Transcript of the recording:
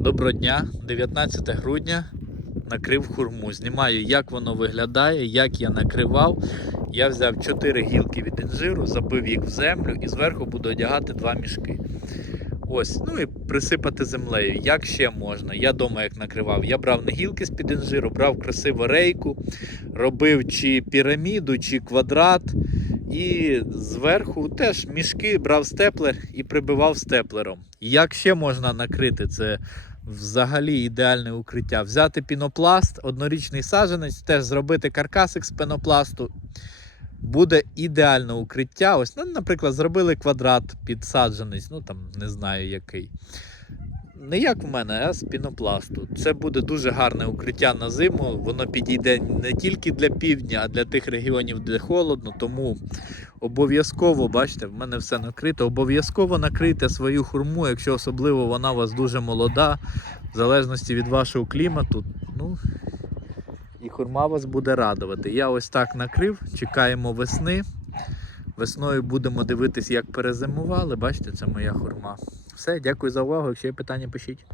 Доброго дня, 19 грудня. Накрив хурму. Знімаю, як воно виглядає, як я накривав. Я взяв 4 гілки від інжиру, забив їх в землю і зверху буду одягати 2 мішки. Ось, ну і присипати землею. Як ще можна? Я вдома як накривав. Я брав не гілки з-під інжиру, брав красиву рейку, робив чи піраміду, чи квадрат. І зверху теж мішки брав степлер і прибивав степлером. Як ще можна накрити це взагалі ідеальне укриття? Взяти пінопласт, однорічний саджанець, теж зробити каркасик з пенопласту. Буде ідеальне укриття. Ось, ну, наприклад, зробили квадрат під саджанець, ну там не знаю який. Не як в мене, а з пінопласту. Це буде дуже гарне укриття на зиму. Воно підійде не тільки для півдня, а для тих регіонів, де холодно. Тому обов'язково, бачите, в мене все накрито. Обов'язково накрийте свою хурму, якщо особливо вона у вас дуже молода, в залежності від вашого клімату. Ну, і хурма вас буде радувати. Я ось так накрив, чекаємо весни. Весною будемо дивитись, як перезимували. Бачите, це моя хурма. Все, дякую за увагу. Якщо є питання, пишіть.